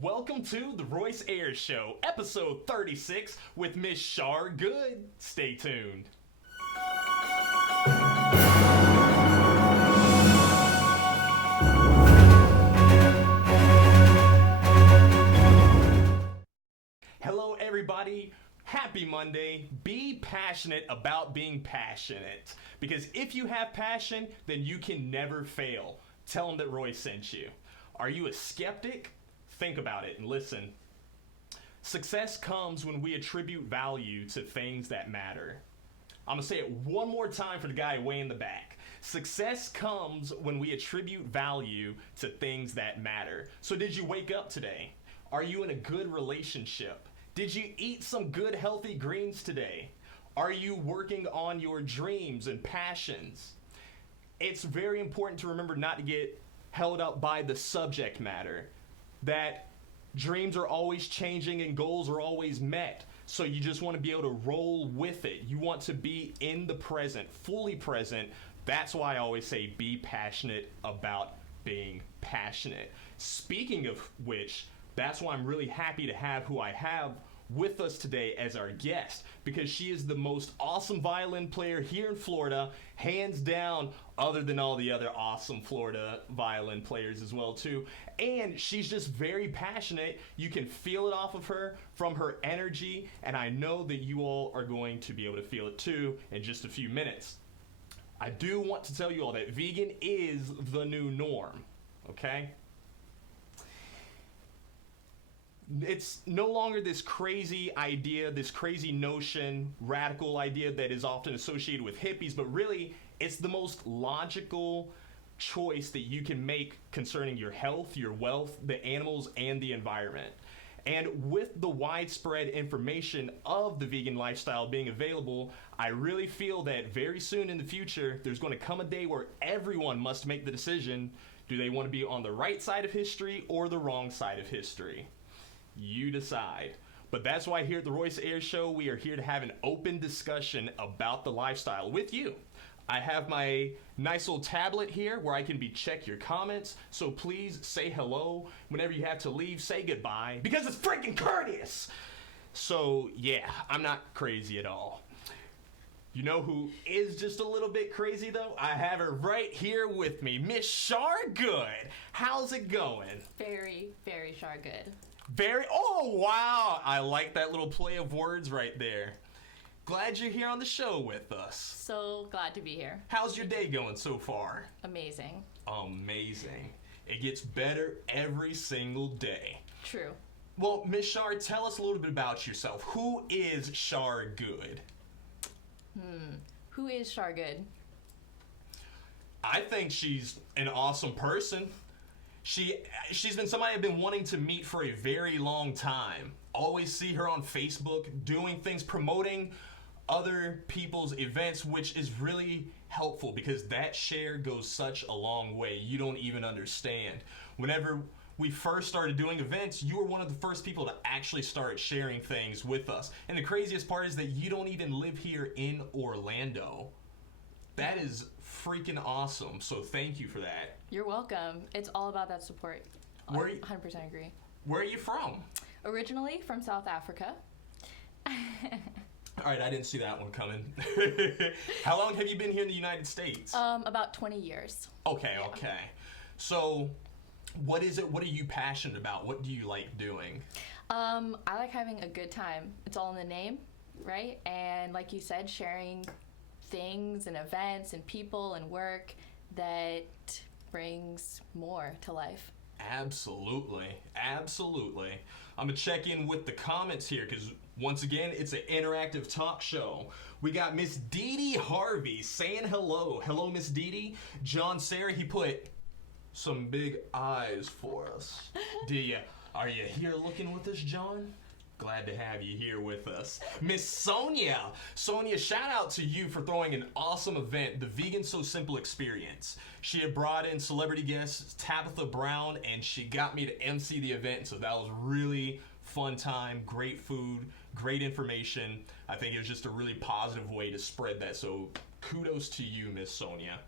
Welcome to the Royce Ayers Show, episode 36 with Miss Char Good. Stay tuned. Hello everybody, happy Monday. Be passionate about being passionate, because if you have passion, then you can never fail. Tell them that Royce sent you. Are you a skeptic? Think about it and listen. Success comes when we attribute value to things that matter. I'm going to say it one more time for the guy way in the back. Success comes when we attribute value to things that matter. So did you wake up today? Are you in a good relationship? Did you eat some good healthy greens today? Are you working on your dreams and passions? It's very important to remember not to get held up by the subject matter. That dreams are always changing and goals are always met. So you just want to be able to roll with it. You want to be in the present, fully present. That's why I always say be passionate about being passionate. Speaking of which, that's why I'm really happy to have who I have with us today as our guest, because she is the most awesome violin player here in Florida, hands down, other than all the other awesome Florida violin players as well too. And she's just very passionate. You can feel it off of her, from her energy, and I know that you all are going to be able to feel it too in just a few minutes. I do want to tell you all that vegan is the new norm, okay? It's no longer this crazy idea, this crazy notion, radical idea that is often associated with hippies, but really it's the most logical choice that you can make concerning your health, your wealth, the animals, and the environment. And with the widespread information of the vegan lifestyle being available, I really feel that very soon in the future, there's going to come a day where everyone must make the decision, do they want to be on the right side of history or the wrong side of history? You decide. But that's why here at the Royce Ayers Show, we are here to have an open discussion about the lifestyle with you. I have my nice little tablet here where I can check your comments, so please say hello. Whenever you have to leave, say goodbye, because it's freaking courteous. So yeah, I'm not crazy at all. You know who is just a little bit crazy though? I have her right here with me, Miss Char Good. How's it going? Very, very Char Good. Oh wow, I like that little play of words right there. Glad you're here on the show with us. So glad to be here. How's your day going so far? Amazing. Amazing. It gets better every single day. True. Well, Miss Char, tell us a little bit about yourself. Who is Char Good? Who is Char Good? I think she's an awesome person. She's been somebody I've been wanting to meet for a very long time. Always see her on Facebook doing things, promoting other people's events, which is really helpful because that share goes such a long way. You don't even understand. Whenever we first started doing events, you were one of the first people to actually start sharing things with us. And the craziest part is that you don't even live here in Orlando. That is freaking awesome. So thank you for that. You're welcome. It's all about that support. I 100% agree. Where are you from? Originally from South Africa. All right, I didn't see that one coming. How long have you been here in the United States? About 20 years. Okay, Yeah. okay. So what is it? What are you passionate about? What do you like doing? I like having a good time. It's all in the name, right? And like you said, sharing things and events and people and work that brings more to life. Absolutely, absolutely. I'm gonna check in with the comments here because once again, it's an interactive talk show. We got Miss Dee Dee Harvey saying hello. Hello, Miss Dee Dee. John Sarah, he put some big eyes for us. Are you here looking with us, John? Glad to have you here with us. Miss Sonia. Sonia, shout out to you for throwing an awesome event, the Vegan So Simple Experience. She had brought in celebrity guests, Tabitha Brown, and she got me to MC the event, so that was really fun time, great food, great information. I think it was just a really positive way to spread that, so kudos to you, Miss Sonia.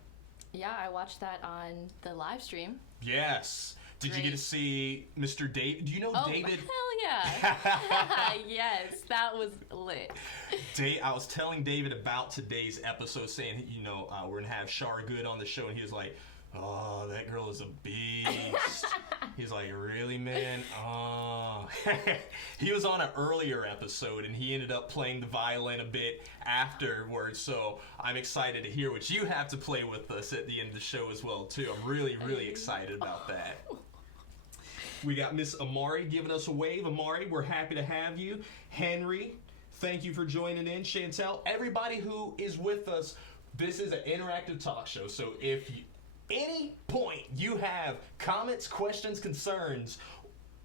Yeah, I watched that on the live stream. Yes. Did you get to see Mr. David? Do you know David? Hell yeah. Yes, that was lit. I was telling David about today's episode, saying, we're going to have Char Good on the show, and he was like, oh, that girl is a beast. He's like, really, man? Oh. He was on an earlier episode, and he ended up playing the violin a bit afterwards, so I'm excited to hear what you have to play with us at the end of the show as well, too. I'm really, really excited about that. We got Miss Amari giving us a wave. Amari, we're happy to have you. Henry, thank you for joining in. Chantel, everybody who is with us, this is an interactive talk show, so if any point you have comments, questions, concerns,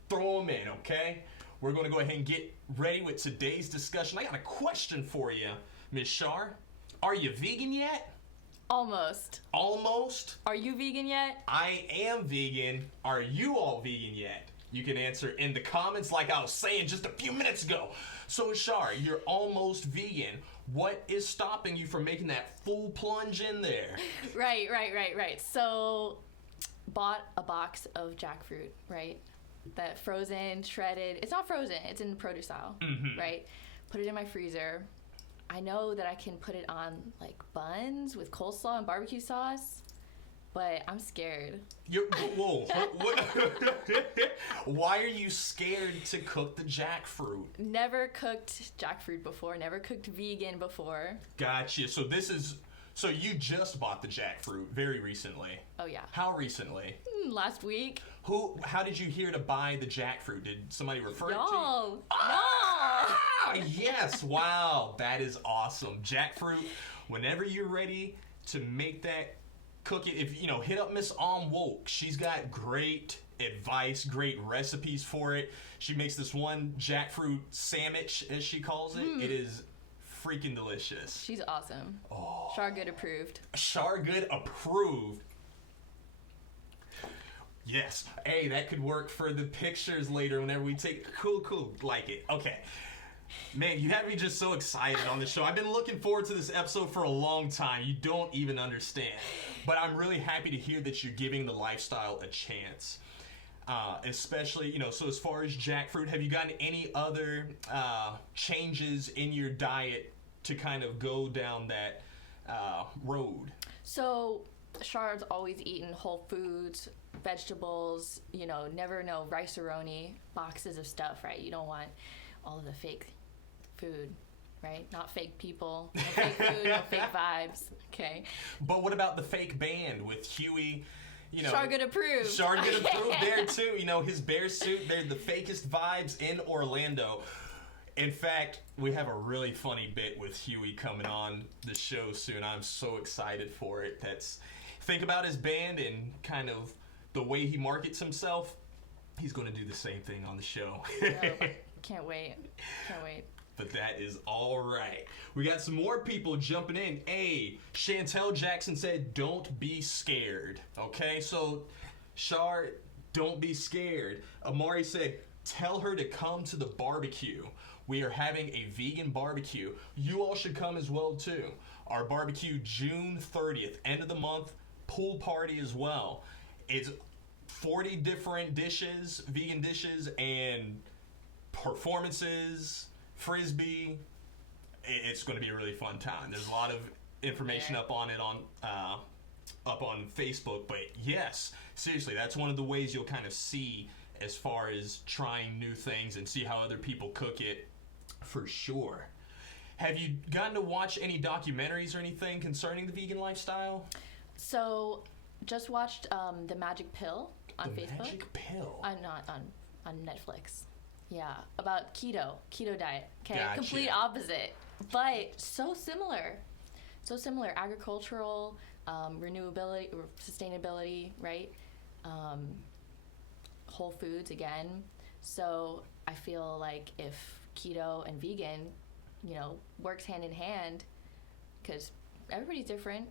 throw them in, okay? We're going to go ahead and get ready with today's discussion. I got a question for you, Miss Char. Are you vegan yet? Almost. Almost? Are you vegan yet? I am vegan. Are you all vegan yet? You can answer in the comments like I was saying just a few minutes ago. So, Char, you're almost vegan. What is stopping you from making that full plunge in there? Right. So, bought a box of jackfruit, right? That frozen, shredded. It's not frozen. It's in produce aisle, right? Put it in my freezer. I know that I can put it on, like, buns with coleslaw and barbecue sauce, but I'm scared. Whoa. Why are you scared to cook the jackfruit? Never cooked jackfruit before. Never cooked vegan before. Gotcha. So you just bought the jackfruit very recently. Oh, yeah. How recently? Last week. How did you hear to buy the jackfruit? Did somebody refer it to you? Y'all. Yes. Wow. That is awesome. Jackfruit, whenever you're ready to make that, cook it. If hit up Miss Woke. She's got great advice, great recipes for it. She makes this one jackfruit sandwich, as she calls it. It is freaking delicious. She's awesome. Oh. Char Good approved. Char Good approved. Yes. Hey, that could work for the pictures later whenever we take. Cool. Like it. Okay. Man, you have me just so excited on the show. I've been looking forward to this episode for a long time. You don't even understand. But I'm really happy to hear that you're giving the lifestyle a chance. Especially, so as far as jackfruit, have you gotten any other changes in your diet to kind of go down that road? So, Char's always eaten whole foods, vegetables, never no rice-a-roni, boxes of stuff, right? You don't want all of the fake food, right? Not fake people, no fake food, no fake vibes, okay? But what about the fake band with Huey? Char Good approved. Char Good approved there too. His bear suit, they're the fakest vibes in Orlando. In fact, we have a really funny bit with Huey coming on the show soon. I'm so excited for it. Think about his band and kind of the way he markets himself. He's going to do the same thing on the show. Can't wait. But that is all right. We got some more people jumping in. Hey, Chantel Jackson said, don't be scared. Okay, so Char, don't be scared. Amari said, tell her to come to the barbecue. We are having a vegan barbecue. You all should come as well, too. Our barbecue, June 30th, end of the month, pool party as well. It's 40 different dishes, vegan dishes, and performances, frisbee. It's going to be a really fun time. There's a lot of information up on it up on Facebook. But yes, seriously, that's one of the ways you'll kind of see as far as trying new things and see how other people cook it, for sure. Have you gotten to watch any documentaries or anything concerning the vegan lifestyle? So, just watched The Magic Pill on Facebook. The Magic Pill? Not on Netflix. Yeah, about keto diet. Okay, Gotcha. Complete opposite, but so similar. Agricultural, renewability, sustainability, right? Whole foods again. So I feel like if keto and vegan, works hand in hand, because everybody's different.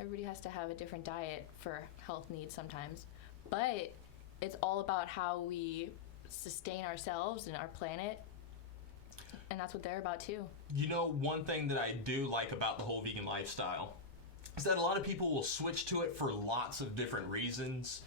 Everybody has to have a different diet for health needs sometimes, but it's all about how we sustain ourselves and our planet, and that's what they're about too. One thing that I do like about the whole vegan lifestyle is that a lot of people will switch to it for lots of different reasons.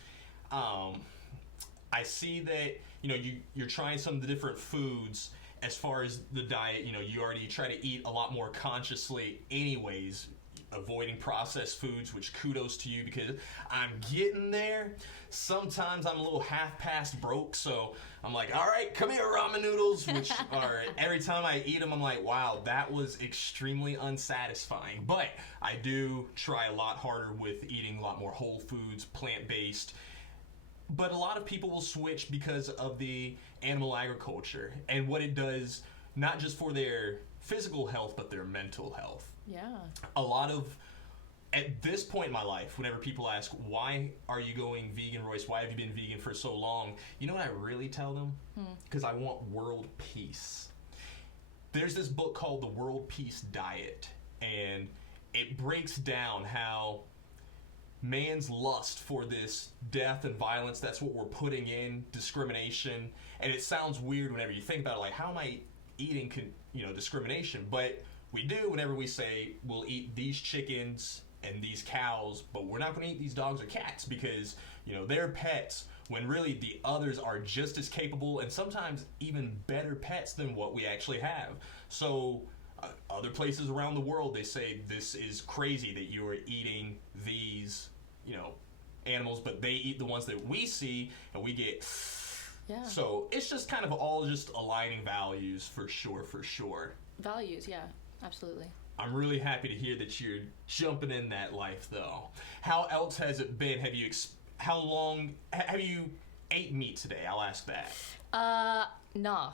I see that, you're trying some of the different foods as far as the diet. You already try to eat a lot more consciously anyways, avoiding processed foods, which kudos to you, because I'm getting there. Sometimes I'm a little half past broke, so I'm like, all right, come here, ramen noodles, which are, every time I eat them, I'm like, wow, that was extremely unsatisfying. But I do try a lot harder with eating a lot more whole foods, plant-based. But a lot of people will switch because of the animal agriculture and what it does, not just for their physical health, but their mental health. Yeah. A lot of, at this point in my life, whenever people ask, why are you going vegan, Royce? Why have you been vegan for so long? You know what I really tell them? Because I want world peace. There's this book called The World Peace Diet, and it breaks down how man's lust for this death and violence, that's what we're putting in, discrimination. And it sounds weird whenever you think about it, like, how am I eating discrimination? But we do whenever we say we'll eat these chickens and these cows, but we're not going to eat these dogs or cats because, they're pets, when really the others are just as capable and sometimes even better pets than what we actually have. So other places around the world, they say this is crazy that you are eating these, animals, but they eat the ones that we see and we get. Yeah. So it's just kind of all just aligning values for sure. Values, yeah, absolutely. I'm really happy to hear that you're jumping in that life, though. How else has it been? How long have you ate meat today? I'll ask that. No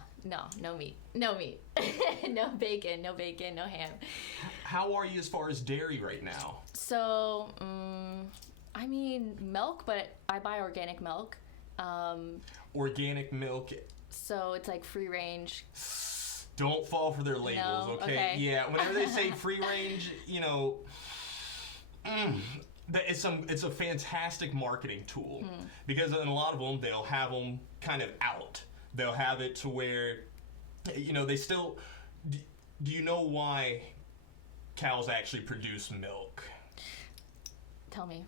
meat. No meat. No bacon, no ham. How are you as far as dairy right now? So, milk, but I buy organic milk. Organic milk. So it's like free range. Don't fall for their labels, no? Okay? Yeah, whenever they say free range, it's a fantastic marketing tool because in a lot of them, they'll have them kind of out. They'll have it to where, they still. Do you know why cows actually produce milk? Tell me.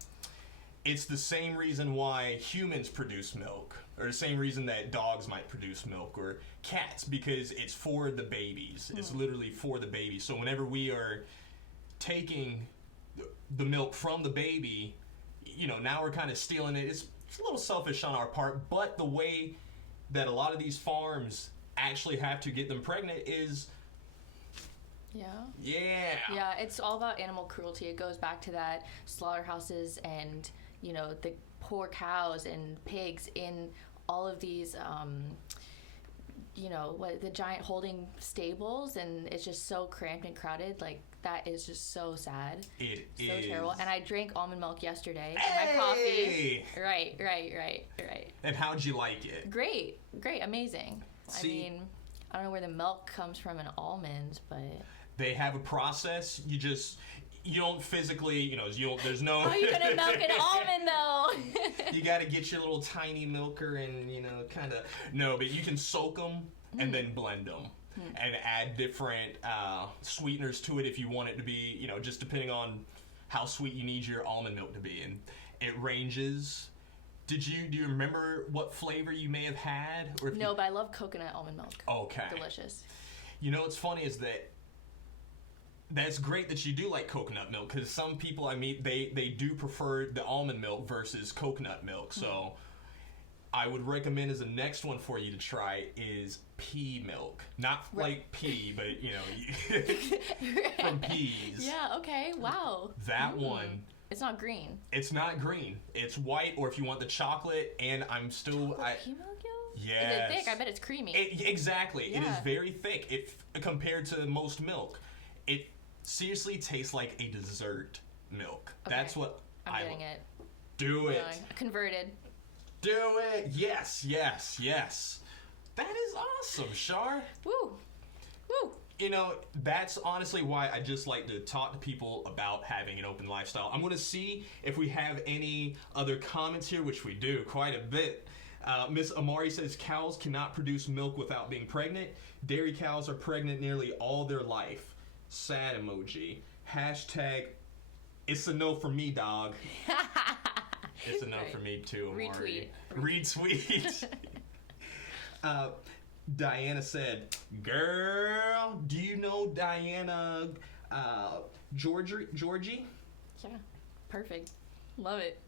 It's the same reason why humans produce milk, or the same reason that dogs might produce milk, or cats, because it's for the babies. It's literally for the baby. So whenever we are taking the milk from the baby, now we're kind of stealing it. It's a little selfish on our part, but the way that a lot of these farms actually have to get them pregnant is... Yeah, it's all about animal cruelty. It goes back to that slaughterhouses and, the poor cows and pigs in all of these, the giant holding stables, and it's just so cramped and crowded. Like, that is just so sad. It so is. terrible. And I drank almond milk yesterday in Hey! my coffee. Right. And how'd you like it? Great, amazing. See, I don't know where the milk comes from in almonds, but... They have a process. You don't physically, there's no... How are you going to milk an almond, though? You got to get your little tiny milker and, kind of... No, but you can soak them and then blend them and add different sweeteners to it if you want it to be, just depending on how sweet you need your almond milk to be. And it ranges... Do you remember what flavor you may have had? Or if No, but I love coconut almond milk. Okay. Delicious. What's funny is that's great that you do like coconut milk, because some people I meet, they do prefer the almond milk versus coconut milk. So I would recommend as the next one for you to try is pea milk. Not like pea, but, from peas. Yeah, okay. Wow. That one. It's not green. It's not green. It's white, or if you want the chocolate, and I'm still... Pea milk, yo? Yes. Is it thick? I bet it's creamy. Exactly. Yeah. It is very thick if compared to most milk. It seriously tastes like a dessert milk. Okay. That's what I'm getting it. Do it. Converted. Do it. Yes. That is awesome, Char. Woo. That's honestly why I just like to talk to people about having an open lifestyle. I'm going to see if we have any other comments here, which we do quite a bit. Miss Amari says, cows cannot produce milk without being pregnant. Dairy cows are pregnant nearly all their life. Sad emoji. Hashtag, it's a no for me, dog. It's enough Right. for me too, Amari. Retweet. Diana said, "Girl, do you know Diana Georgie?" Yeah, perfect. Love it.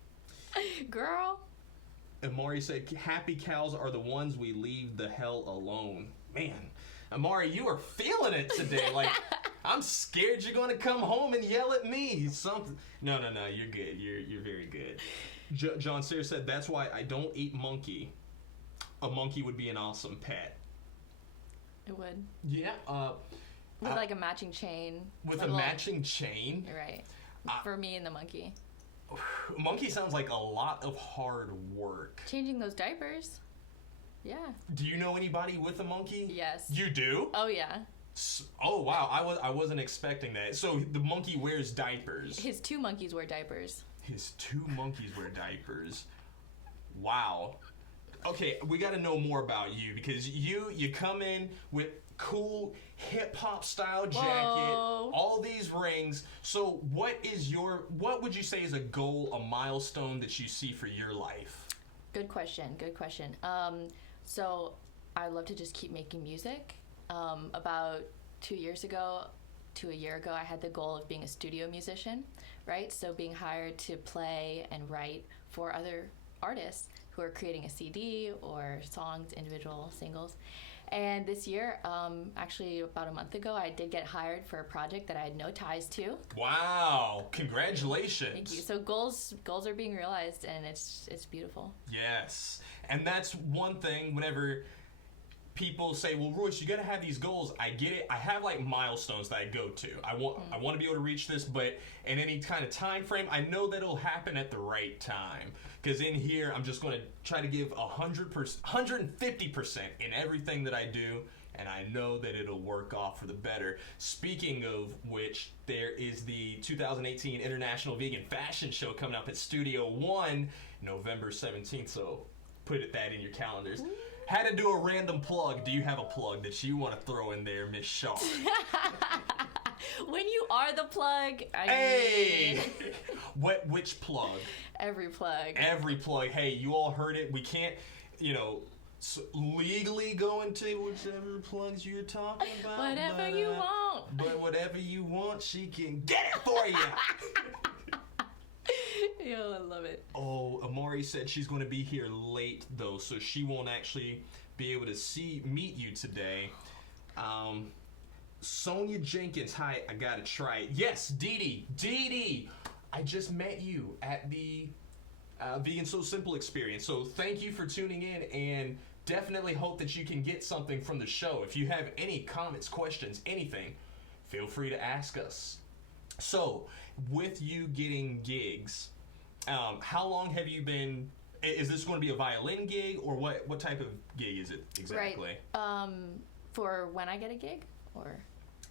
Girl. Amari said, "Happy cows are the ones we leave the hell alone." Man, Amari, you are feeling it today. Like, I'm scared you're gonna come home and yell at me. Something. No, you're good. You're very good. John Sayre said, "That's why I don't eat monkey. A monkey would be an awesome pet." It would. Yeah. With like a matching chain. With like a matching chain. Right. For me and the monkey. Monkey sounds like a lot of hard work. Changing those diapers. Yeah. Do you know anybody with a monkey? Yes. You do? Oh yeah. Oh wow, I wasn't expecting that. So the monkey wears diapers. His 2 monkeys wear diapers. His 2 monkeys wear diapers. Wow. Okay, we got to know more about you because you come in with cool hip hop style jacket, Whoa. all these rings. So what would you say is a goal, a milestone that you see for your life? Good question. So I love to just keep making music. About 2 years ago to a year ago, I had the goal of being a studio musician, right? So being hired to play and write for other artists who are creating a CD or songs, individual singles. And this year, actually about a month ago, I did get hired for a project that I had no ties to. Wow! Congratulations. Thank you. So goals are being realized, and it's beautiful. Yes, and that's one thing. Whenever people say, "Well, Royce, you got to have these goals," I get it. I have like milestones that I go to. I want to be able to reach this, but in any kind of time frame, I know that it'll happen at the right time. Because in here, I'm just going to try to give 100%, 150% in everything that I do, and I know that it'll work off for the better. Speaking of which, there is the 2018 International Vegan Fashion Show coming up at Studio One, November 17th. So put that in your calendars. Had to do a random plug. Do you have a plug that you want to throw in there, Miss Char? When you are the plug, Hey! Which plug? Every plug. Every plug. Hey, you all heard it. We can't, legally go into whichever plugs you're talking about. Whatever you want. But whatever you want, she can get it for you. Yo, I love it. Oh, Amari said she's going to be here late, though, so she won't actually be able to meet you today. Sonia Jenkins, hi, I gotta try it. Yes, Dee Dee, I just met you at the Vegan So Simple experience, so thank you for tuning in, and definitely hope that you can get something from the show. If you have any comments, questions, anything, feel free to ask us. So, with you getting gigs, how long have you been, is this going to be a violin gig, or what type of gig is it exactly? Right. For when I get a gig, or?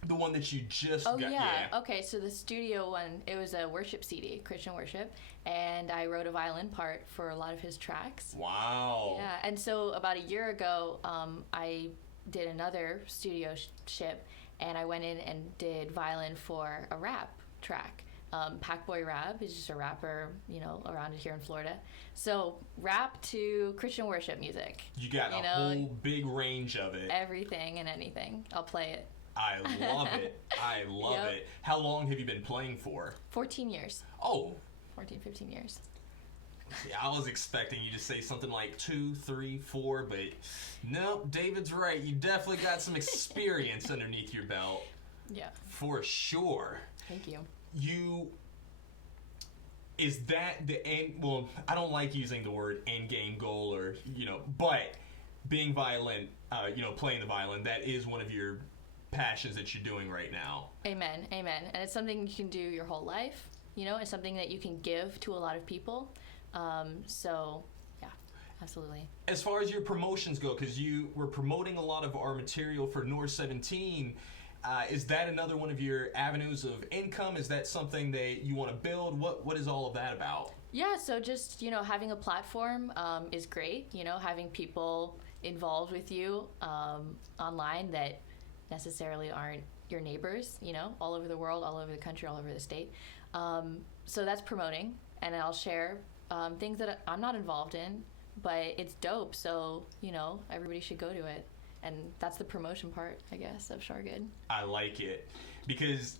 The one that you just got. Yeah. Okay, so the studio one, it was a worship CD, Christian worship, and I wrote a violin part for a lot of his tracks. Wow. Yeah, and so about a year ago, I did another studio ship, and I went in and did violin for a rap track. Packboy Rap is just a rapper, around here in Florida. So rap to Christian worship music. You got a whole big range of it. Everything and anything. I'll play it. I love it. I love it. How long have you been playing for? 14 years. Oh. 14, 15 years. Yeah, I was expecting you to say something like 2, 3, 4, but nope, David's right. You definitely got some experience underneath your belt. Yeah. For sure. Thank you. Is that the end? Well, I don't like using the word end game goal or, but being playing the violin, that is one of your passions that you're doing right now. Amen. And it's something you can do your whole life, it's something that you can give to a lot of people. So yeah, absolutely. As far as your promotions go, because you were promoting a lot of our material for NOOR 17, is that another one of your avenues of income? Is that something that you want to build? What is all of that about? Yeah, so just, having a platform is great, having people involved with you online that necessarily aren't your neighbors, all over the world, all over the country, all over the state. So that's promoting, and I'll share things that I'm not involved in, but it's dope. So, everybody should go to it. And that's the promotion part, I guess, of Char Good. I like it because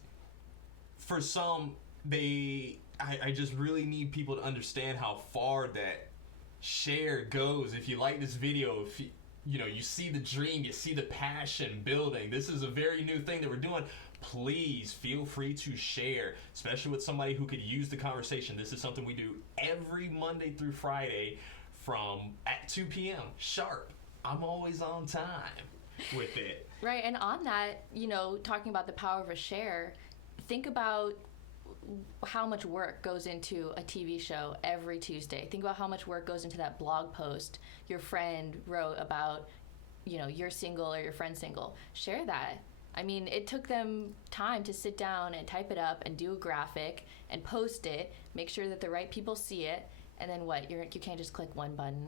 for some, I just really need people to understand how far that share goes. If you like this video, if you see the dream, you see the passion building. This is a very new thing that we're doing. Please feel free to share, especially with somebody who could use the conversation. This is something we do every Monday through Friday at 2 p.m. sharp. I'm always on time with it. Right, and on that, talking about the power of a share, think about how much work goes into a TV show every Tuesday. Think about how much work goes into that blog post your friend wrote about, you're single or your friend's single. Share that. I mean, it took them time to sit down and type it up and do a graphic and post it, make sure that the right people see it, and then what? You can't just click one button.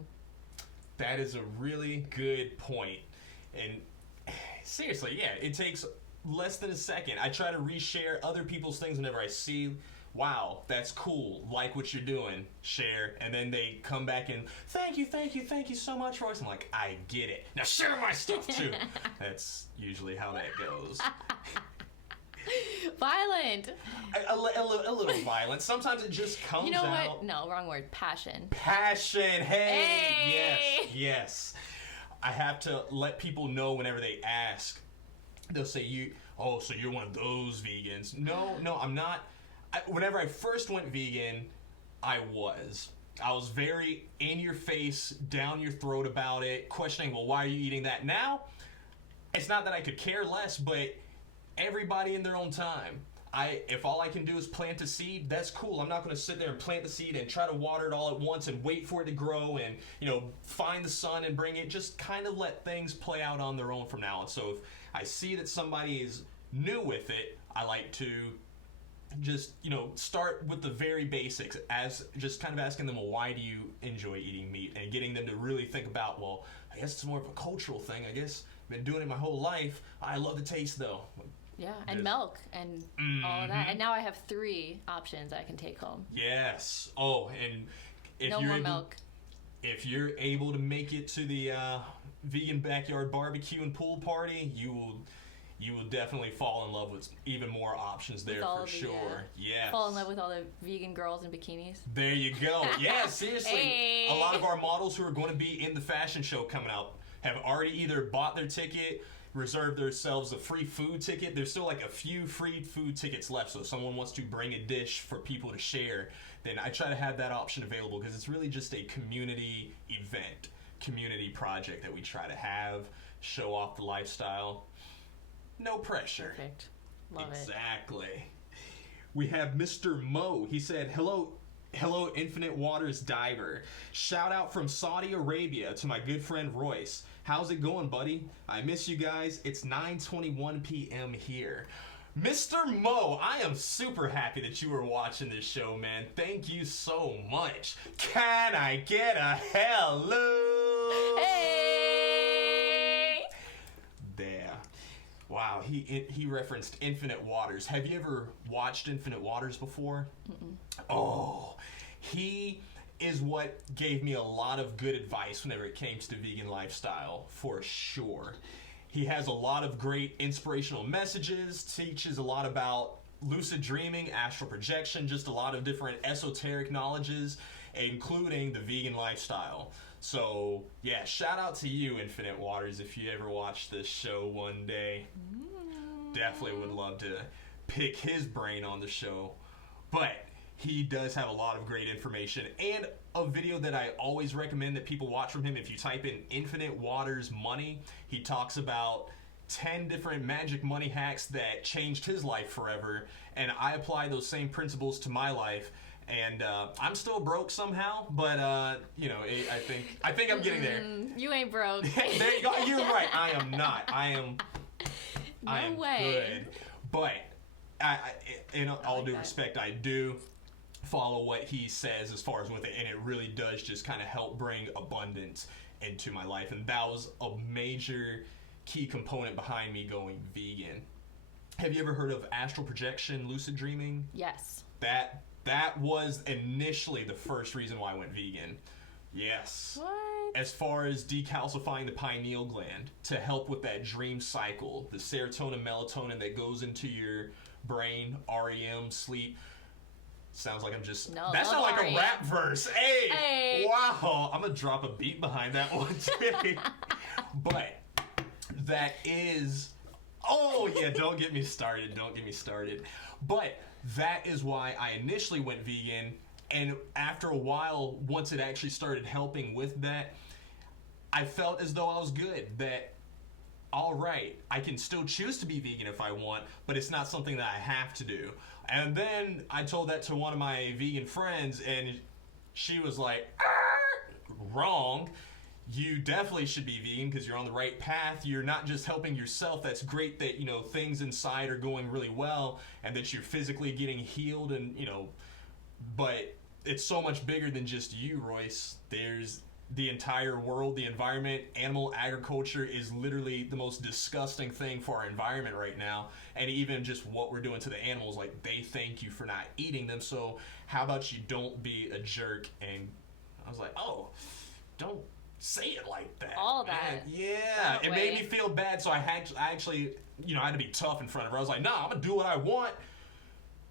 That is a really good point. And seriously, yeah, it takes less than a second. I try to reshare other people's things whenever I see, wow, that's cool, like what you're doing, share, and then they come back and thank you so much, Royce. I'm like, I get it. Now share my stuff too. That's usually how that goes. Violent. A little violent. Sometimes it just comes out. You know what? No, wrong word. Passion. Passion. Hey. Yes. I have to let people know whenever they ask. They'll say, so you're one of those vegans. No, I'm not. Whenever I first went vegan, I was very in your face, down your throat about it, questioning, well, why are you eating that? Now, it's not that I could care less, but everybody in their own time. If all I can do is plant a seed, that's cool. I'm not going to sit there and plant the seed and try to water it all at once and wait for it to grow and, find the sun and bring it. Just kind of let things play out on their own from now on. So if I see that somebody is new with it, I like to just, start with the very basics, as just kind of asking them, well, why do you enjoy eating meat? And getting them to really think about, well, I guess it's more of a cultural thing. I guess I've been doing it my whole life. I love the taste, though. Yeah, and milk and all of that. And now I have 3 options I can take home. Yes. Oh, and if no you're more able, milk. If you're able to make it to the vegan backyard barbecue and pool party, you will definitely fall in love with even more options there for sure. Yes. Fall in love with all the vegan girls in bikinis. There you go. Yeah, seriously. Hey. A lot of our models who are going to be in the fashion show coming out have already either bought their ticket, reserved themselves a free food ticket. There's still like a few free food tickets left, so if someone wants to bring a dish for people to share, then I try to have that option available because it's really just a community event, community project that we try to have, show off the lifestyle. No pressure. Perfect. Love it. Exactly. We have Mr. Mo. He said, hello, Infinite Waters Diver. Shout out from Saudi Arabia to my good friend Royce. How's it going, buddy? I miss you guys. It's 9:21 p.m. here. Mr. Mo, I am super happy that you were watching this show, man. Thank you so much. Can I get a hello? Hey! There. Wow, he referenced Infinite Waters. Have you ever watched Infinite Waters before? Mm-mm. Oh, he is what gave me a lot of good advice whenever it came to the vegan lifestyle, for sure. He has a lot of great inspirational messages, teaches a lot about lucid dreaming, astral projection, just a lot of different esoteric knowledges, including the vegan lifestyle. So, yeah, shout out to you, Infinite Waters, if you ever watch this show one day. Definitely would love to pick his brain on the show. But he does have a lot of great information, and a video that I always recommend that people watch from him. If you type in Infinite Waters Money, he talks about 10 different magic money hacks that changed his life forever, and I apply those same principles to my life. And I'm still broke somehow, but I think I'm getting there. You ain't broke. There you go. You're right. I am not. I am way. good. But in all due respect, I do follow what he says as far as with it, and it really does just kind of help bring abundance into my life, and that was a major key component behind me going vegan. Have you ever heard of astral projection, lucid dreaming? Yes. That That was initially the first reason why I went vegan. Yes. What? As far as decalcifying the pineal gland to help with that dream cycle, the serotonin, melatonin that goes into your brain, REM, sleep. Sounds like I'm just... No, that sounds like REM. a rap verse. Hey! Wow! I'm gonna drop a beat behind that one today. But that is... Oh, yeah, don't get me started. Don't get me started. But that is why I initially went vegan. And after a while, once it actually started helping with that, I felt as though I was good. That, all right, I can still choose to be vegan if I want, but it's not something that I have to do. And then I told that to one of my vegan friends, and she was like, wrong. You definitely should be vegan because you're on the right path. You're not just helping yourself. That's great that, you know, things inside are going really well and that you're physically getting healed and, you know, but it's so much bigger than just you, Royce. There's the entire world, the environment. Animal agriculture is literally the most disgusting thing for our environment right now. And even just what we're doing to the animals, like, they thank you for not eating them. So how about you don't be a jerk? And I was like, oh, don't say it like that. All that. Man, yeah. That It way. made me feel bad, so I actually, you know, I had to be tough in front of her. I was like, nah, I'm going to do what I want.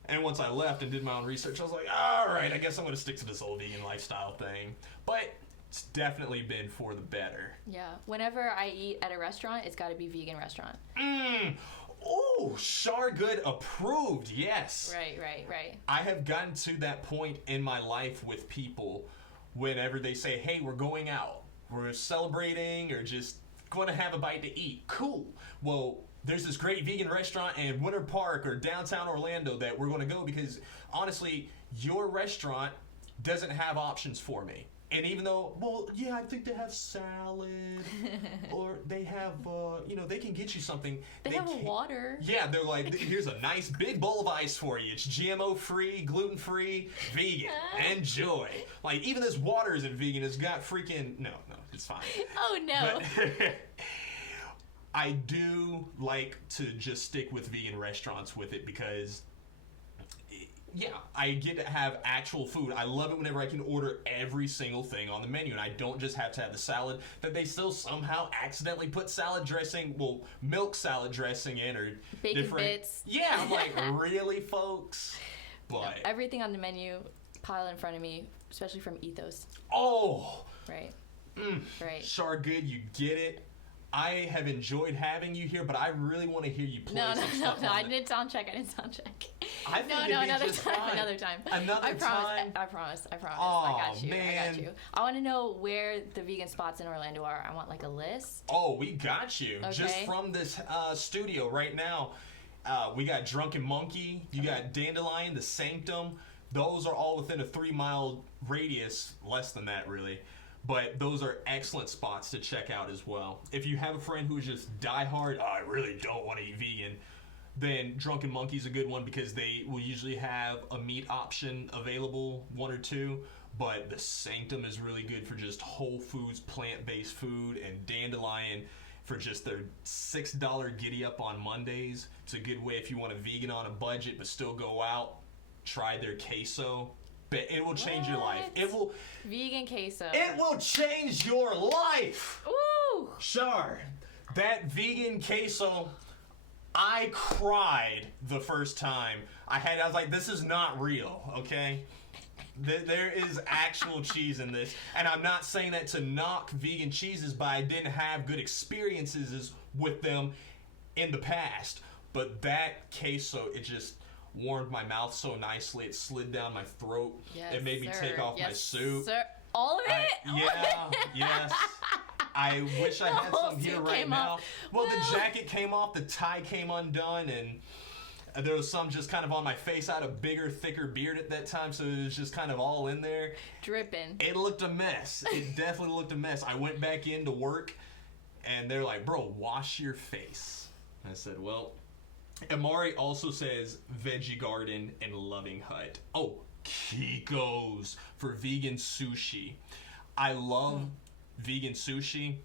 And once I left and did my own research, I was like, all right, I guess I'm going to stick to this old vegan lifestyle thing. But it's definitely been for the better. Yeah. Whenever I eat at a restaurant, it's got to be vegan restaurant. Ooh, Char Good approved, yes. Right. I have gotten to that point in my life with people whenever they say, hey, we're going out, we're celebrating, or just going to have a bite to eat. Cool. Well, there's this great vegan restaurant in Winter Park or downtown Orlando that we're going to go because, honestly, your restaurant doesn't have options for me. And even though, well, yeah, I think they have salad or they have, you know, they can get you something. They have can't- water. Yeah, they're like, here's a nice big bowl of ice for you. It's GMO-free, gluten-free, vegan. Enjoy. Like, even this water isn't vegan. It's got freaking... No, it's fine. Oh, no. But I do like to just stick with vegan restaurants with it because, yeah, I get to have actual food. I love it whenever I can order every single thing on the menu, and I don't just have to have the salad that they still somehow accidentally put salad dressing, well, milk salad dressing in, or Bacon different bits. Yeah, I'm like, really, folks? But Everything on the menu piled in front of me, especially from Ethos. oh, Right. Right. Char Good, you get it. I have enjoyed having you here, but I really want to hear you play No. some stuff on I it. didn't sound check. I think No, it'd be another just time. fine. Another time. Another I time? promise. I Aw, got you. I man. got you. I want to know where the vegan spots in Orlando are. I want like a list. Oh, we got you. Okay. Just from this studio right now. We got Drunken Monkey. You got Dandelion, The Sanctum. Those are all within a 3-mile radius. Less than that, really. But those are excellent spots to check out as well. If you have a friend who is just diehard, oh, I really don't want to eat vegan, then Drunken Monkey's a good one because they will usually have a meat option available, 1 or 2. But the Sanctum is really good for just whole foods, plant-based food, and Dandelion for just their $6 giddy up on Mondays. It's a good way if you want a vegan on a budget but still go out. Try their queso. But it will change your life. What? It will. Vegan queso. It will change your life. Woo! Sure. That vegan queso, I cried the first time I was like, this is not real, okay? There is actual cheese in this. And I'm not saying that to knock vegan cheeses, but I didn't have good experiences with them in the past. But that queso, it just warmed my mouth so nicely. It slid down my throat. Yes, It made me sir. take off my Yes, suit. Sir. All of it? Yes. I wish I The had whole some here suit right came now. off. Well, Well. the jacket came off, the tie came undone, and there was some just kind of on my face. I had a bigger, thicker beard at that time, so it was just kind of all in there. Dripping. It looked a mess. It definitely looked a mess. I went back into work, and they're like, bro, wash your face. I said, well... Amari also says Veggie Garden and Loving Hut. Oh, Kiko's for vegan sushi. I love vegan sushi,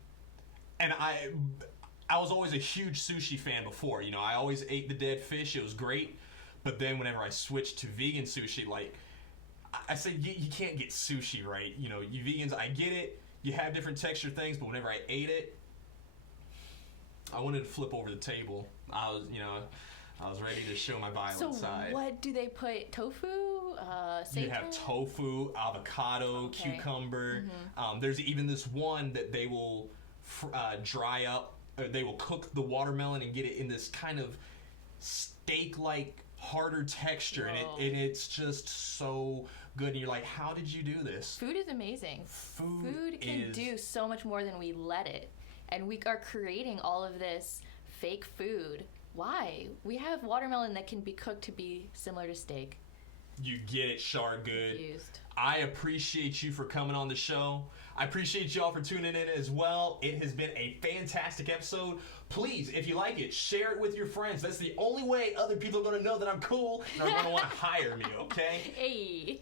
and I was always a huge sushi fan before. You know, I always ate the dead fish. It was great. But then whenever I switched to vegan sushi, like, I said you can't get sushi right. You know, you vegans, I get it. You have different texture things, but whenever I ate it, I wanted to flip over the table. I was ready to show my violent side. So what do they put? Tofu? Seitan? You have tofu, avocado, cucumber. There's even this one that they will dry up. Or they will cook the watermelon and get it in this kind of steak-like harder texture, and it's just so good. And you're like, how did you do this? Food is amazing. Food can do so much more than we let it, and we are creating all of this fake food. Why? We have watermelon that can be cooked to be similar to steak. You get it, Char Good. Confused. I appreciate you for coming on the show. I appreciate y'all for tuning in as well. It has been a fantastic episode. Please, if you like it, share it with your friends. That's the only way other people are going to know that I'm cool and are going to want to hire me, okay? Hey.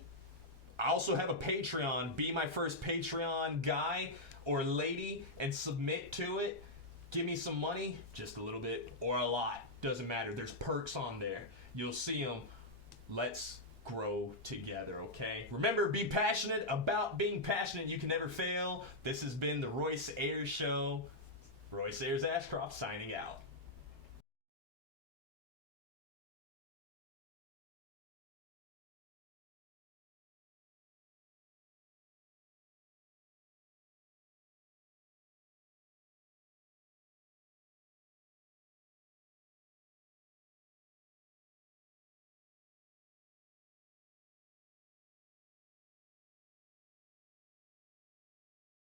I also have a Patreon. Be my first Patreon guy or lady and submit to it. Give me some money, just a little bit or a lot. Doesn't matter. There's perks on there. You'll see them. Let's grow together, okay? Remember, be passionate about being passionate. You can never fail. This has been the Royce Ayers Show. Royce Ayers Ashcroft signing out.